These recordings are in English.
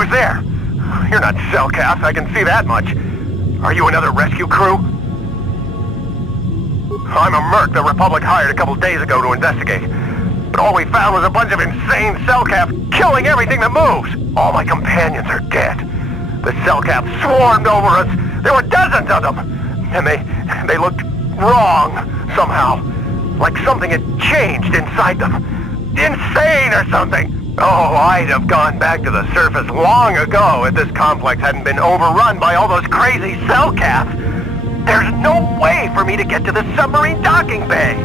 Who's there? You're not Cellcast, I can see that much. Are you another rescue crew? I'm a merc the Republic hired a couple days ago to investigate. But all we found was a bunch of insane Cellcaps killing everything that moves. All my companions are dead. The Cellcaps swarmed over us. There were dozens of them. And they looked wrong, somehow. Like something had changed inside them. Insane or something. Oh, I'd have gone back to the surface long ago if this complex hadn't been overrun by all those crazy Cellcaps. There's no way for me to get to the submarine docking bay.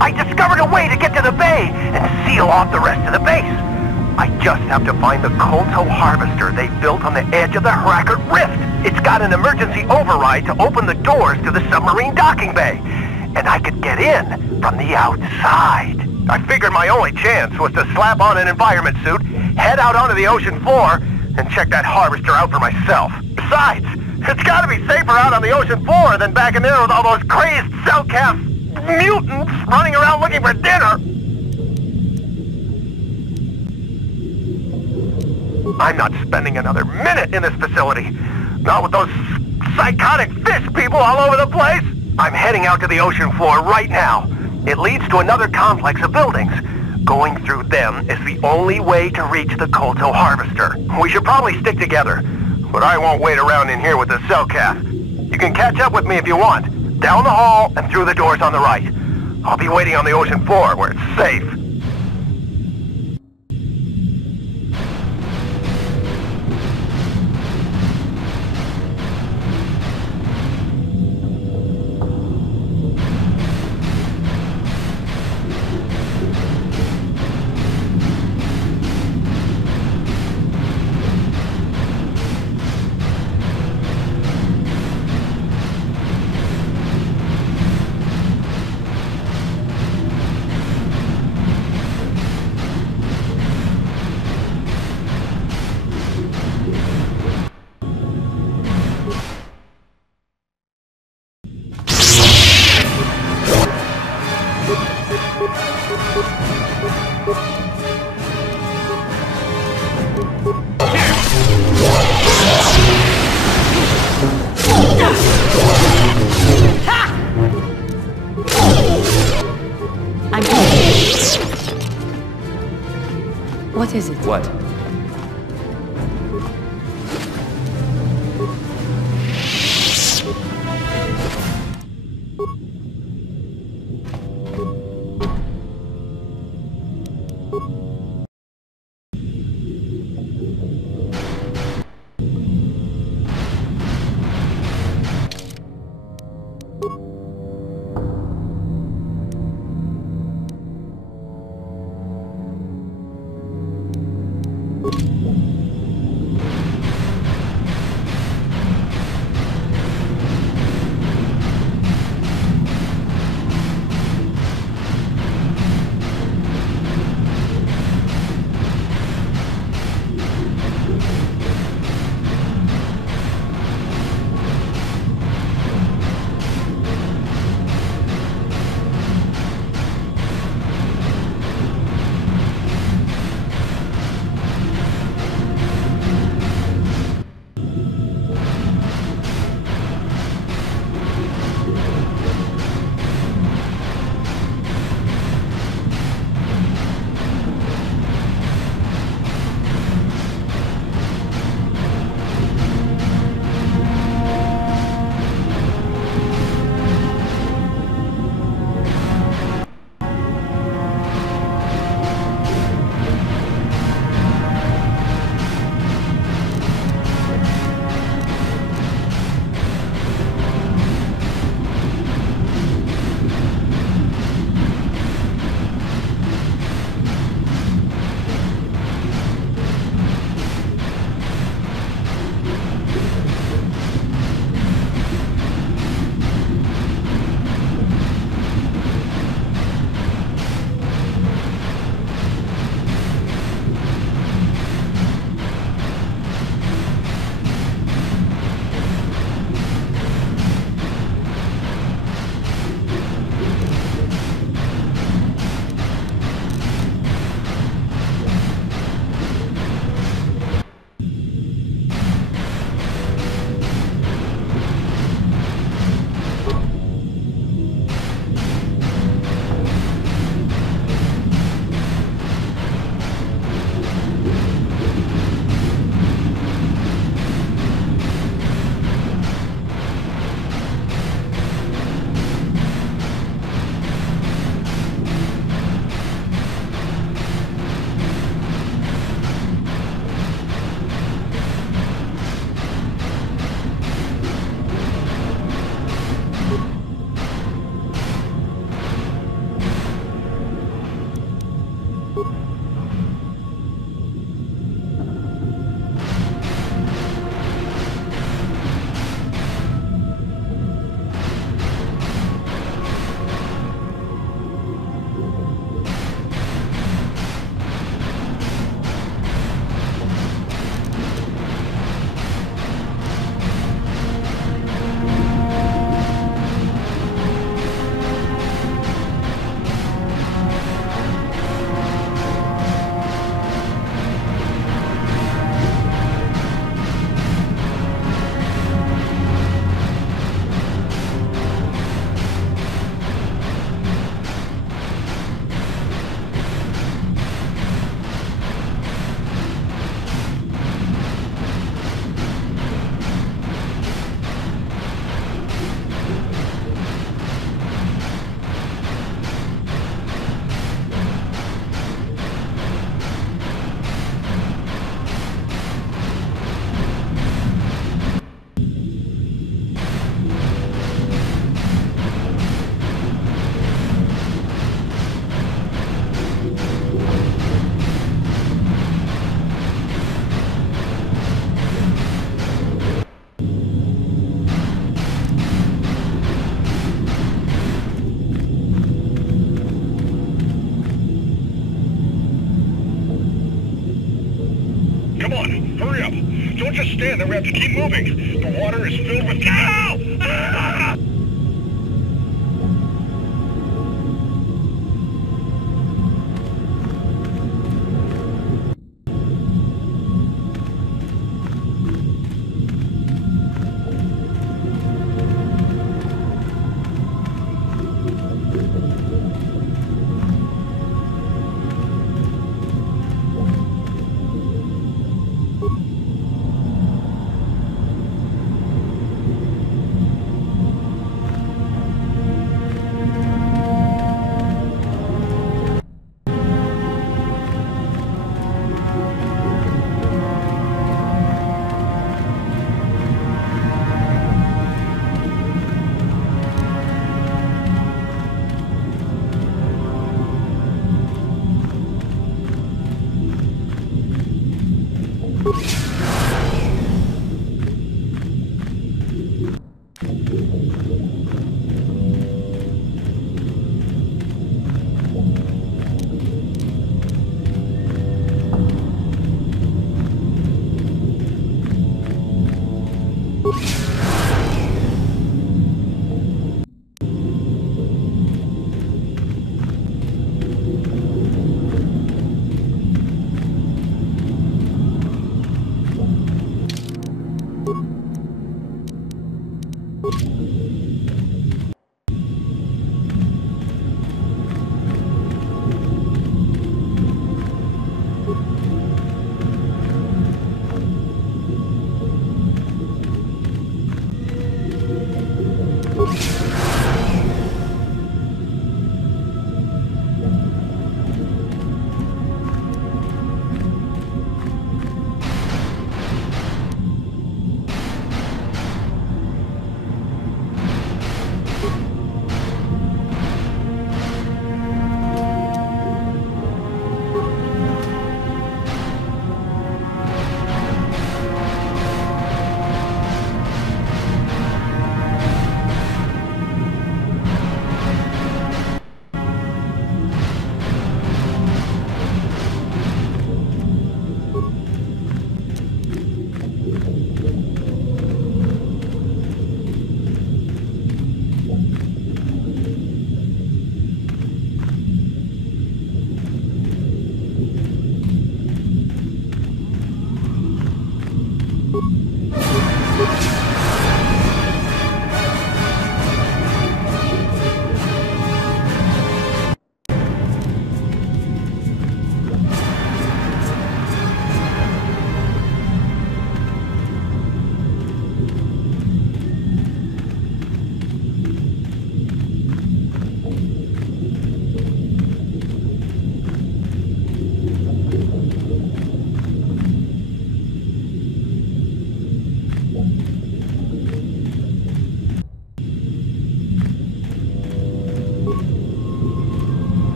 I discovered a way to get to the bay and seal off the rest of the base. I just have to find the Kolto harvester they built on the edge of the Hrackert Rift. It's got an emergency override to open the doors to the submarine docking bay. And I could get in from the outside. I figured my only chance was to slap on an environment suit, head out onto the ocean floor, and check that harvester out for myself. Besides, it's gotta be safer out on the ocean floor than back in there with all those crazed Cellcast mutants running around looking for dinner. I'm not spending another minute in this facility. Not with those psychotic fish people all over the place. I'm heading out to the ocean floor right now. It leads to another complex of buildings. Going through them is the only way to reach the Kolto harvester. We should probably stick together, but I won't wait around in here with the Cellcast. You can catch up with me if you want. Down the hall and through the doors on the right. I'll be waiting on the ocean floor where it's safe. What is it? What? Don't just stand there, we have to keep moving. The water is filled with... Ah!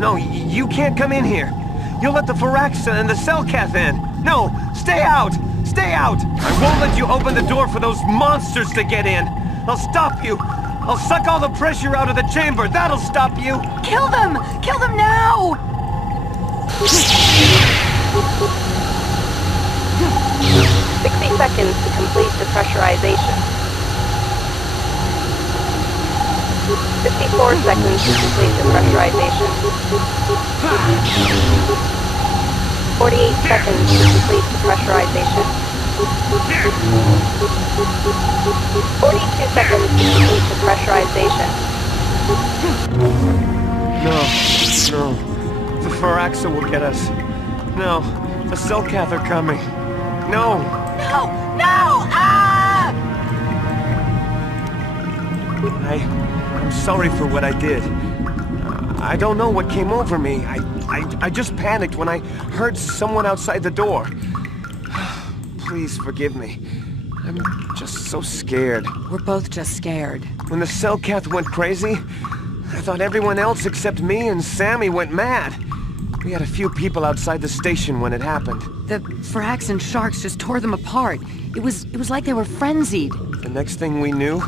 No, you can't come in here. You'll let the Firaxa and the Selkath in. No, stay out! Stay out! I won't let you open the door for those monsters to get in. I'll stop you. I'll suck all the pressure out of the chamber. That'll stop you. Kill them! Kill them now! 60 seconds to complete depressurization. 54 seconds to complete depressurization. 48 seconds to complete depressurization. 42 seconds to complete depressurization. No. The Faraxa will get us. No. The Selkath are coming. No! No! No! Ah! I'm sorry for what I did. I don't know what came over me. I just panicked when I heard someone outside the door. Please forgive me. I'm just so scared. We're both just scared. When the Selkath went crazy, I thought everyone else except me and Sammy went mad. We had a few people outside the station when it happened. The Faraxan sharks just tore them apart. It was like they were frenzied. The next thing we knew,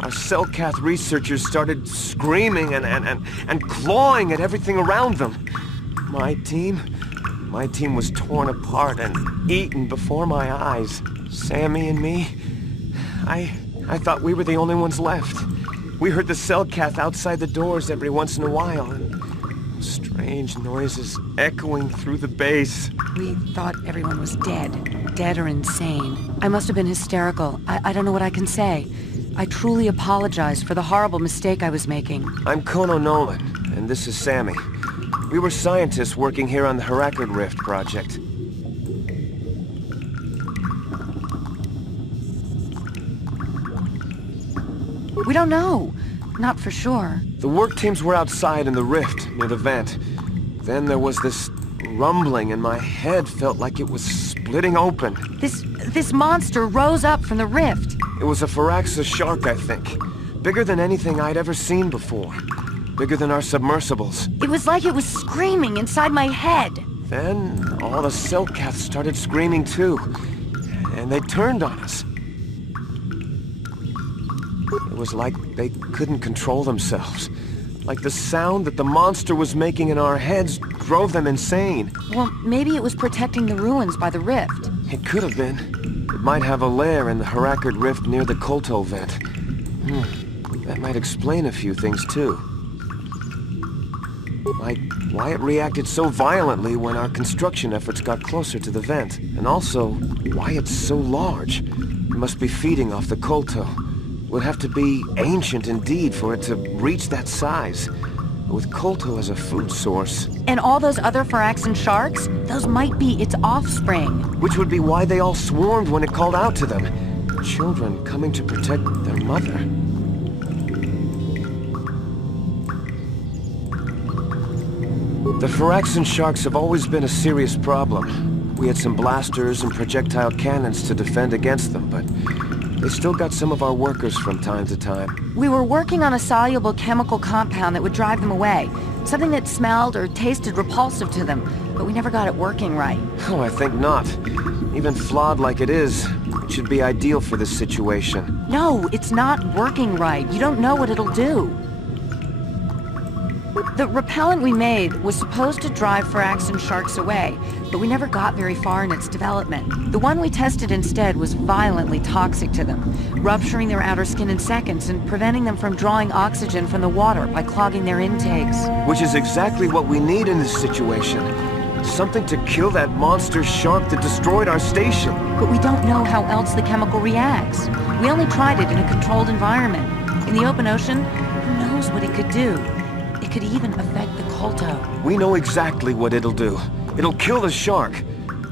our Selkath researchers started screaming and clawing at everything around them. My team was torn apart and eaten before my eyes. Sammy and me, I thought we were the only ones left. We heard the Selkath outside the doors every once in a while, and strange noises echoing through the base. We thought everyone was dead or insane. I must have been hysterical. I don't know what I can say. I truly apologize for the horrible mistake I was making. I'm Kono Nolan, and this is Sammy. We were scientists working here on the Harakard Rift project. We don't know. Not for sure. The work teams were outside in the rift, near the vent. Then there was this rumbling, and my head felt like it was splitting open. This monster rose up from the rift. It was a Faraxa shark, I think. Bigger than anything I'd ever seen before. Bigger than our submersibles. It was like it was screaming inside my head. Then all the Selkaths started screaming too. And they turned on us. It was like they couldn't control themselves. Like the sound that the monster was making in our heads drove them insane. Well, maybe it was protecting the ruins by the rift. It could have been. It might have a lair in the Harakard Rift near the Kolto vent. That might explain a few things too. Like why it reacted so violently when our construction efforts got closer to the vent. And also, why it's so large. It must be feeding off the Kolto. Would have to be ancient indeed for it to reach that size. With Kolto as a food source. And all those other Faraxan sharks? Those might be its offspring. Which would be why they all swarmed when it called out to them. Children coming to protect their mother. The Faraxan sharks have always been a serious problem. We had some blasters and projectile cannons to defend against them, but they still got some of our workers from time to time. We were working on a soluble chemical compound that would drive them away. Something that smelled or tasted repulsive to them, but we never got it working right. Oh, I think not. Even flawed like it is, it should be ideal for this situation. No, it's not working right. You don't know what it'll do. The repellent we made was supposed to drive Faraxan sharks away, but we never got very far in its development. The one we tested instead was violently toxic to them, rupturing their outer skin in seconds and preventing them from drawing oxygen from the water by clogging their intakes. Which is exactly what we need in this situation. Something to kill that monster shark that destroyed our station. But we don't know how else the chemical reacts. We only tried it in a controlled environment. In the open ocean, who knows what it could do? It could even affect the Kolto. We know exactly what it'll do. It'll kill the shark.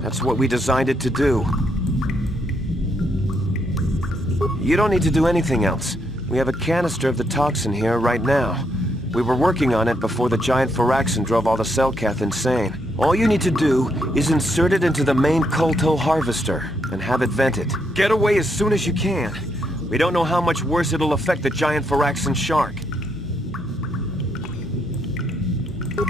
That's what we designed it to do. You don't need to do anything else. We have a canister of the toxin here right now. We were working on it before the giant Faraxan drove all the Selkath insane. All you need to do is insert it into the main Kolto harvester and have it vented. Get away as soon as you can. We don't know how much worse it'll affect the giant Faraxan shark.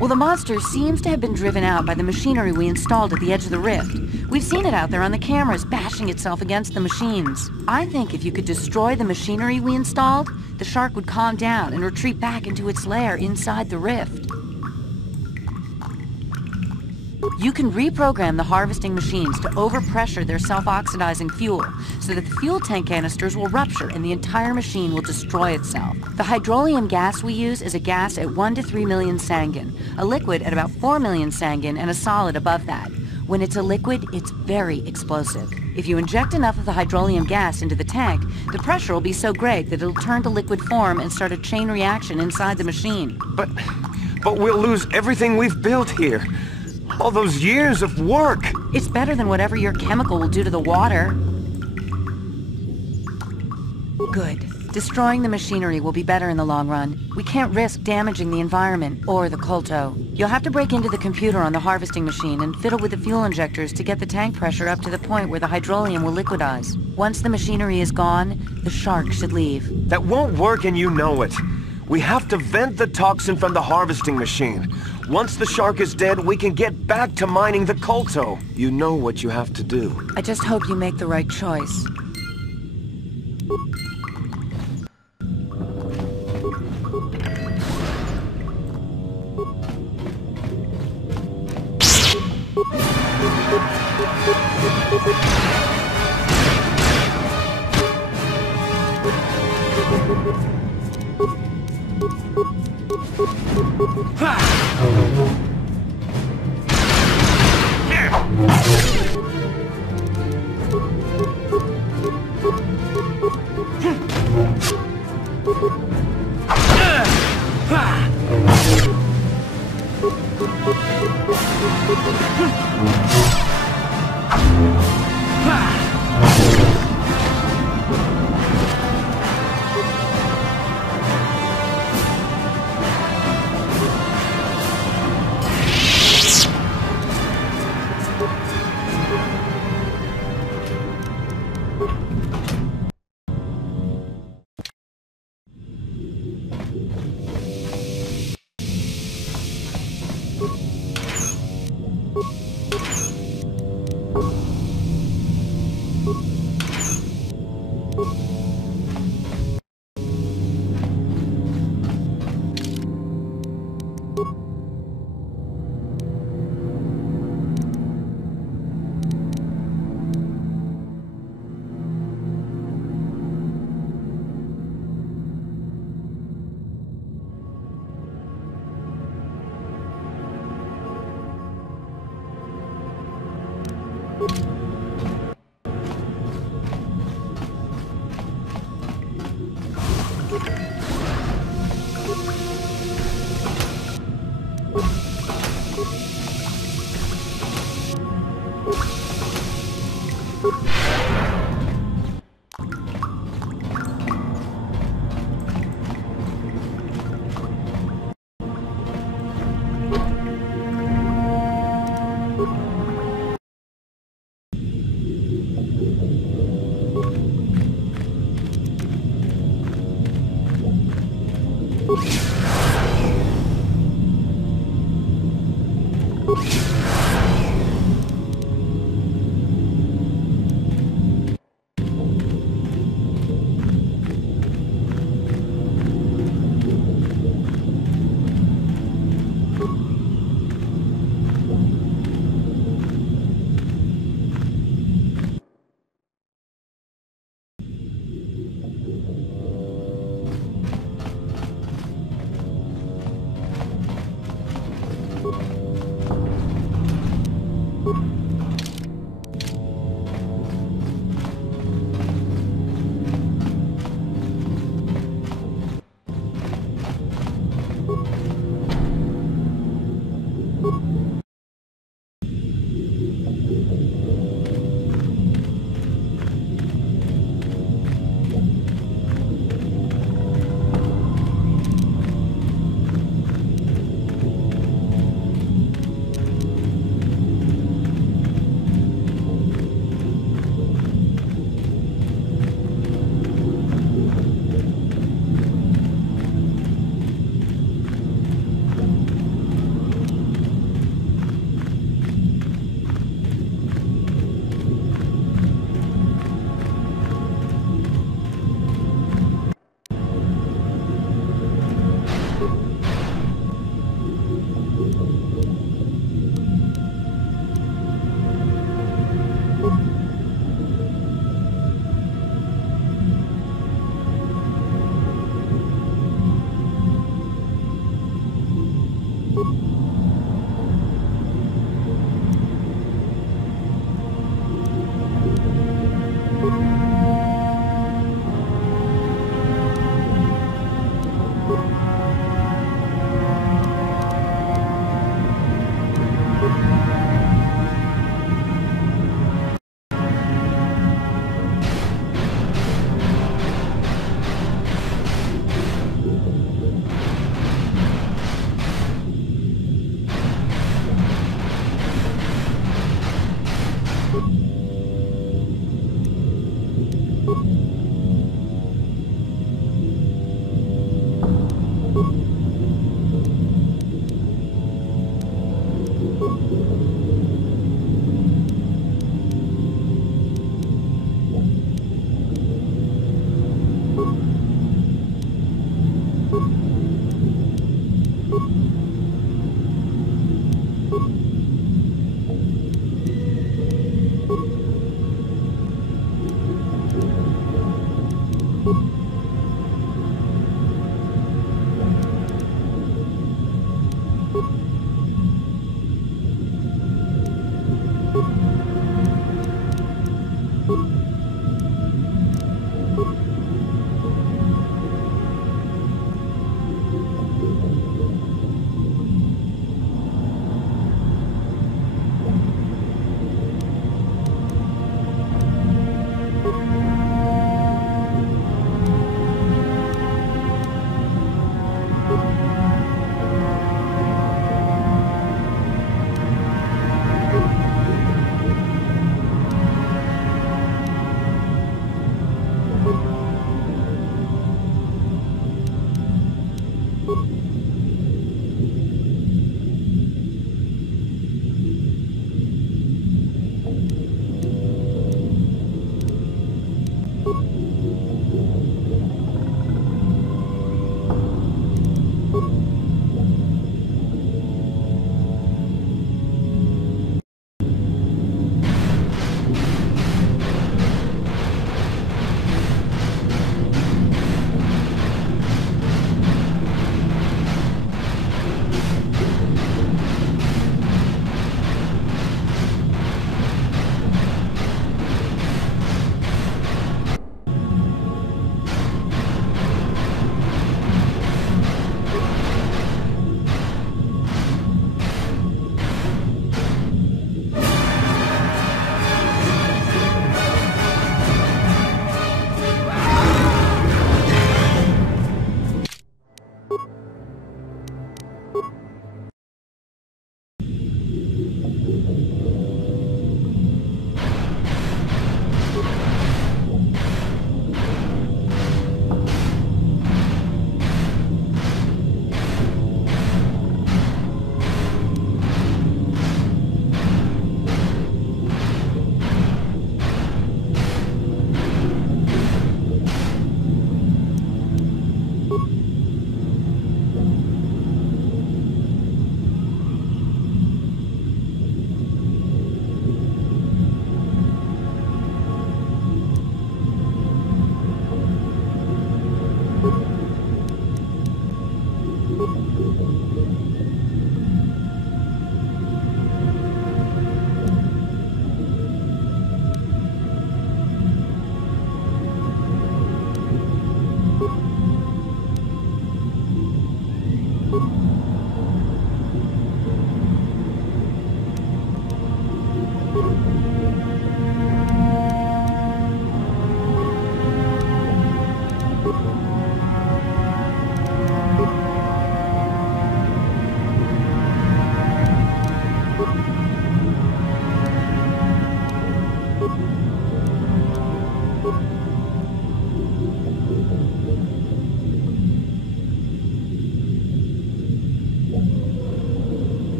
Well, the monster seems to have been driven out by the machinery we installed at the edge of the rift. We've seen it out there on the cameras, bashing itself against the machines. I think if you could destroy the machinery we installed, the shark would calm down and retreat back into its lair inside the rift. You can reprogram the harvesting machines to overpressure their self-oxidizing fuel so that the fuel tank canisters will rupture and the entire machine will destroy itself. The hydrolium gas we use is a gas at 1 to 3 million Sangin, a liquid at about 4 million Sangin, and a solid above that. When it's a liquid, it's very explosive. If you inject enough of the hydrolium gas into the tank, the pressure will be so great that it'll turn to liquid form and start a chain reaction inside the machine. But we'll lose everything we've built here. All those years of work! It's better than whatever your chemical will do to the water. Good. Destroying the machinery will be better in the long run. We can't risk damaging the environment or the Kolto. You'll have to break into the computer on the harvesting machine and fiddle with the fuel injectors to get the tank pressure up to the point where the hydrolium will liquidize. Once the machinery is gone, the shark should leave. That won't work and you know it. We have to vent the toxin from the harvesting machine. Once the shark is dead, we can get back to mining the Kolto. You know what you have to do. I just hope you make the right choice.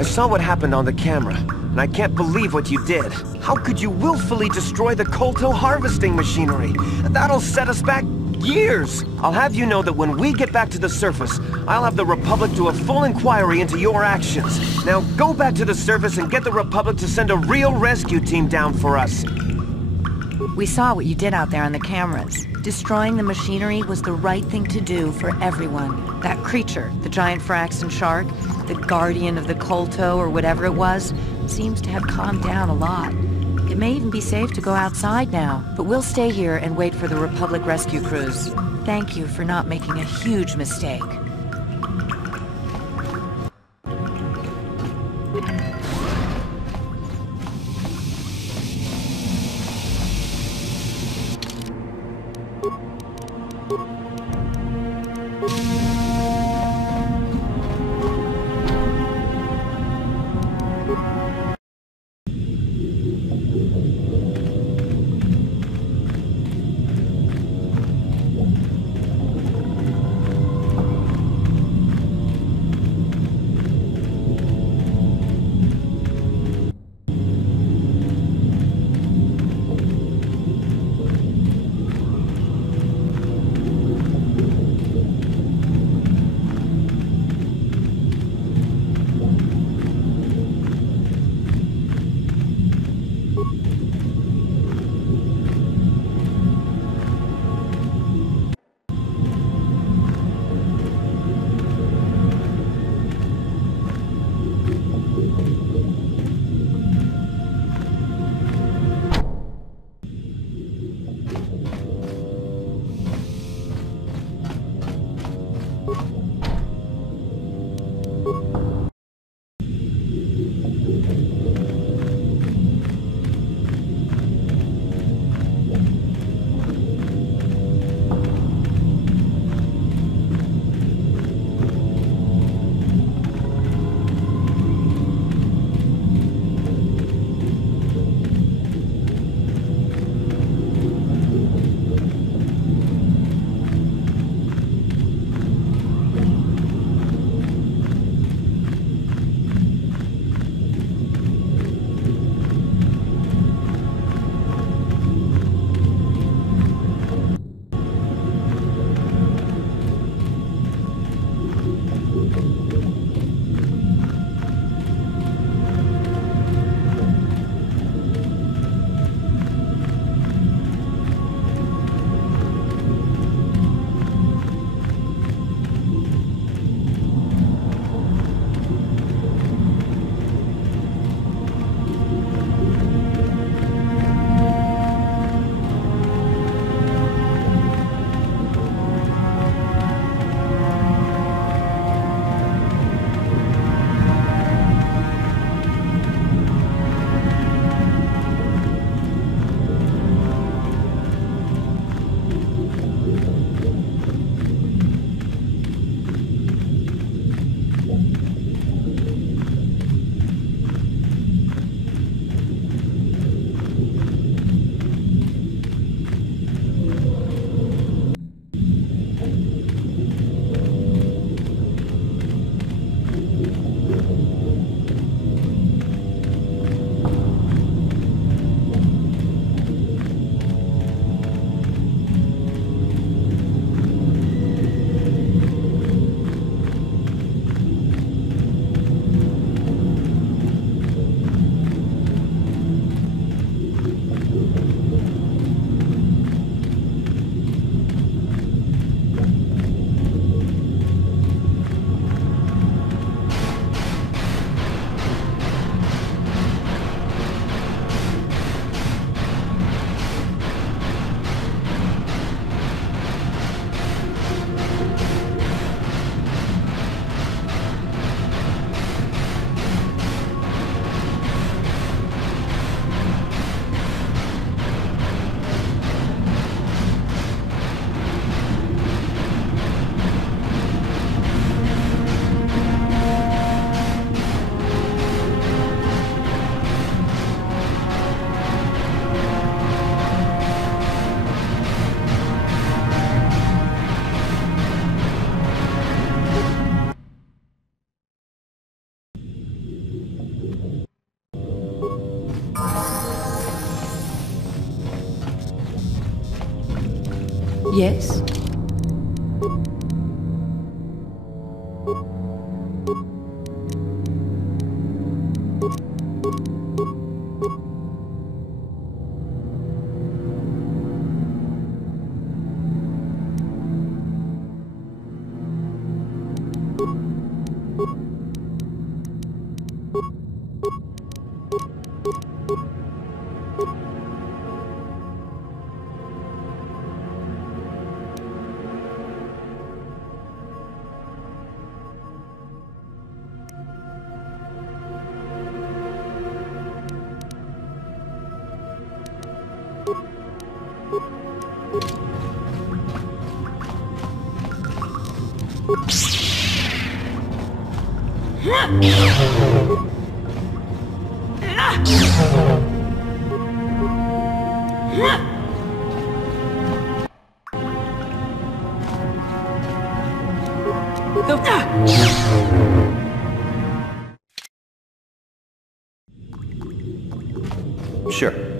I saw what happened on the camera, and I can't believe what you did. How could you willfully destroy the Kolto harvesting machinery? That'll set us back years. I'll have you know that when we get back to the surface, I'll have the Republic do a full inquiry into your actions. Now go back to the surface and get the Republic to send a real rescue team down for us. We saw what you did out there on the cameras. Destroying the machinery was the right thing to do for everyone. That creature, the giant Firaxan shark, the guardian of the Kolto or whatever it was, seems to have calmed down a lot. It may even be safe to go outside now, but we'll stay here and wait for the Republic rescue crews. Thank you for not making a huge mistake. Yes? Sure.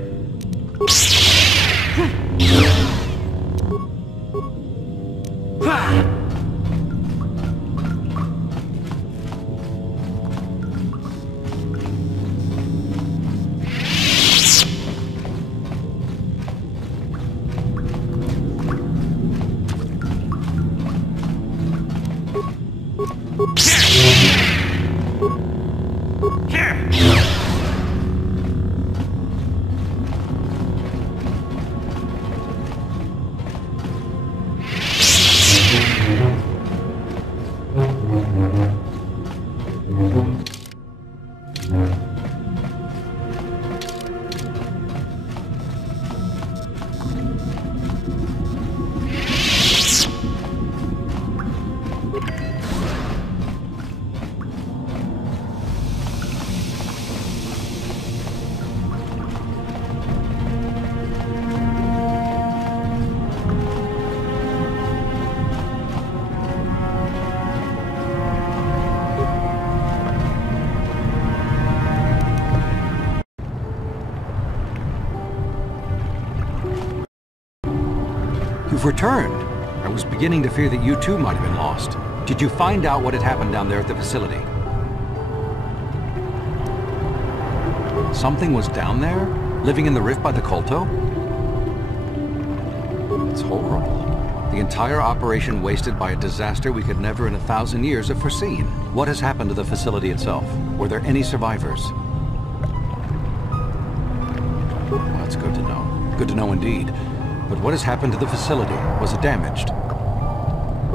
You've returned. I was beginning to fear that you too might have been lost. Did you find out what had happened down there at the facility? Something was down there? Living in the rift by the Kolto? It's horrible. The entire operation wasted by a disaster we could never in 1,000 years have foreseen. What has happened to the facility itself? Were there any survivors? Well, that's good to know. Good to know indeed. But what has happened to the facility? Was it damaged?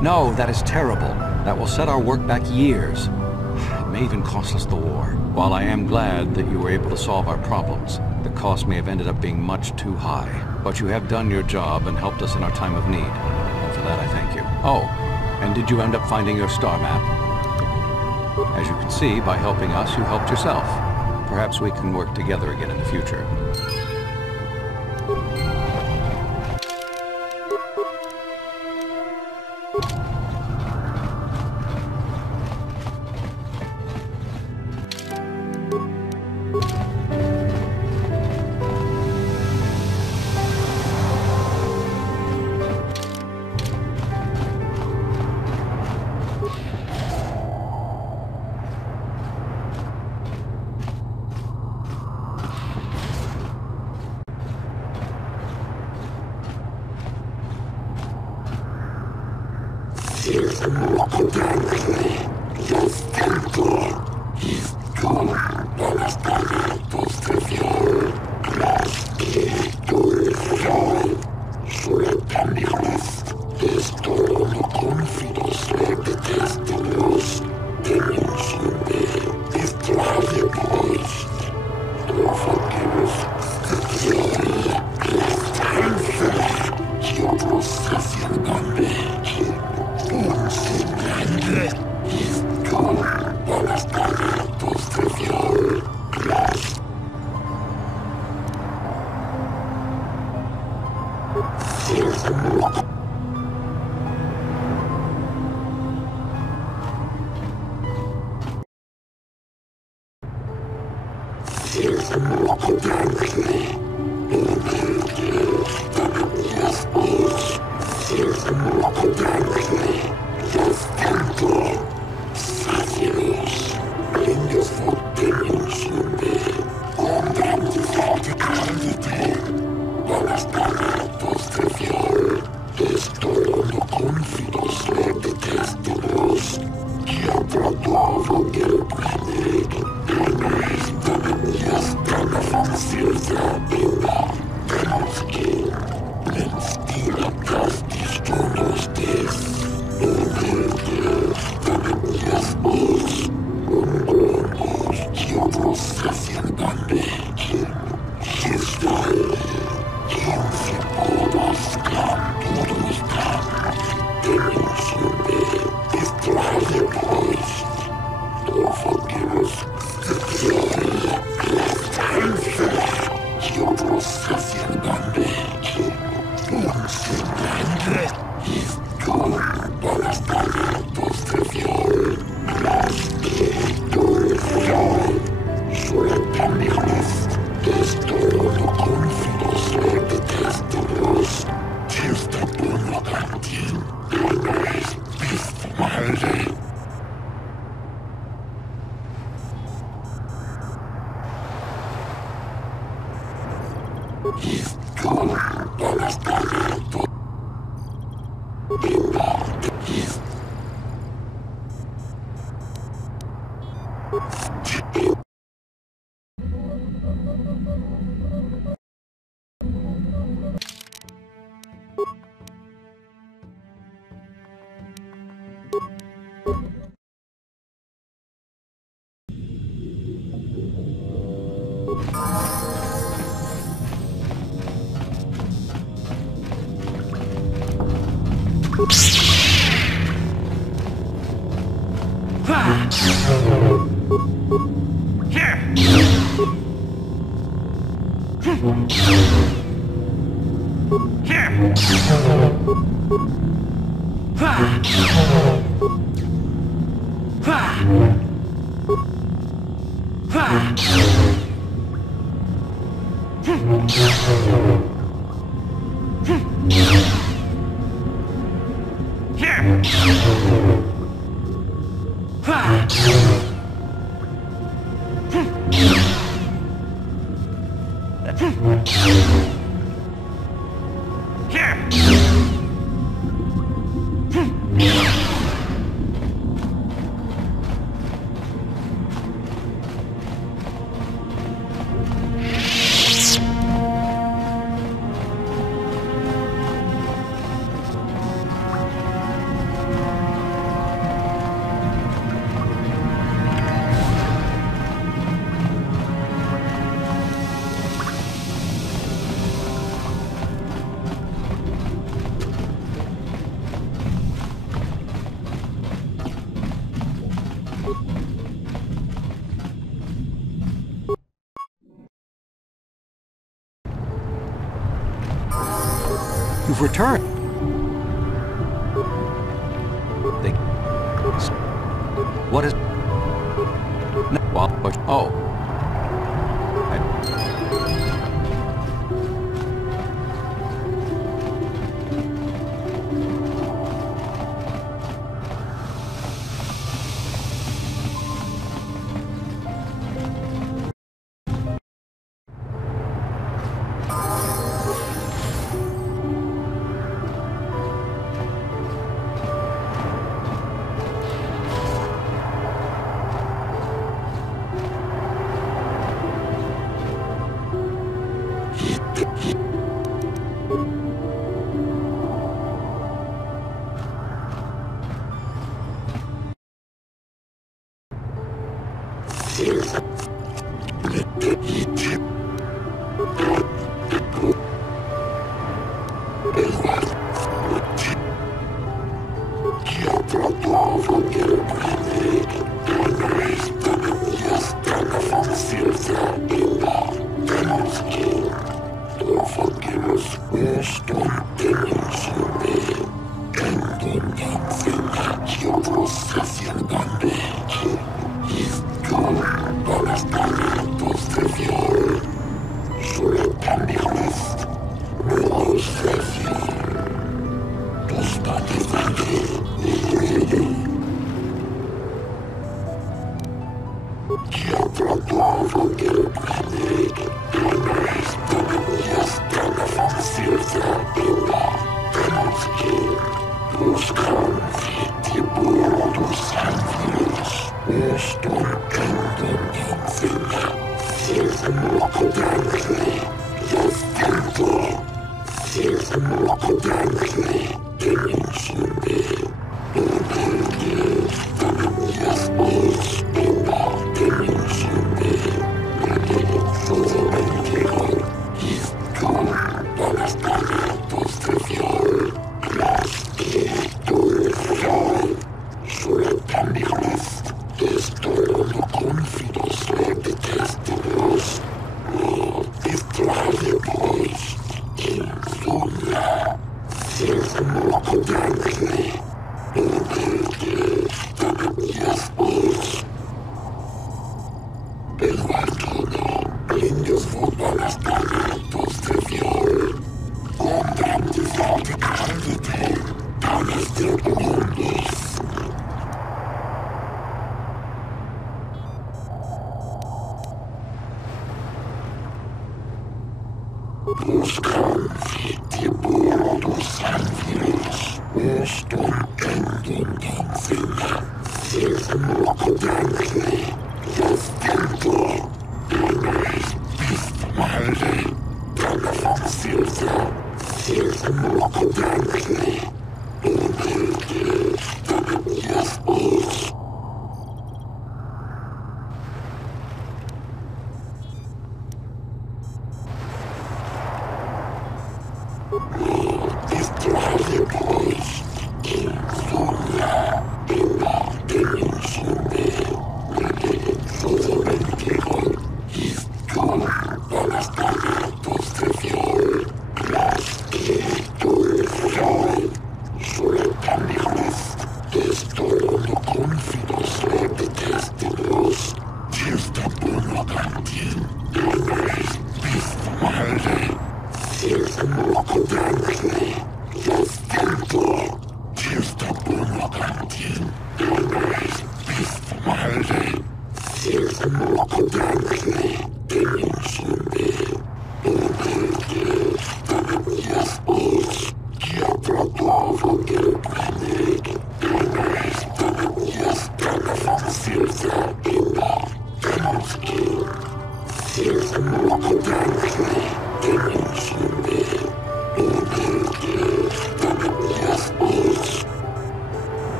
No, that is terrible. That will set our work back years. It may even cost us the war. While I am glad that you were able to solve our problems, the cost may have ended up being much too high. But you have done your job and helped us in our time of need. And for that I thank you. Oh, and did you end up finding your star map? As you can see, by helping us, you helped yourself. Perhaps we can work together again in the future. You've returned. What is... Well, oh.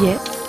Yes?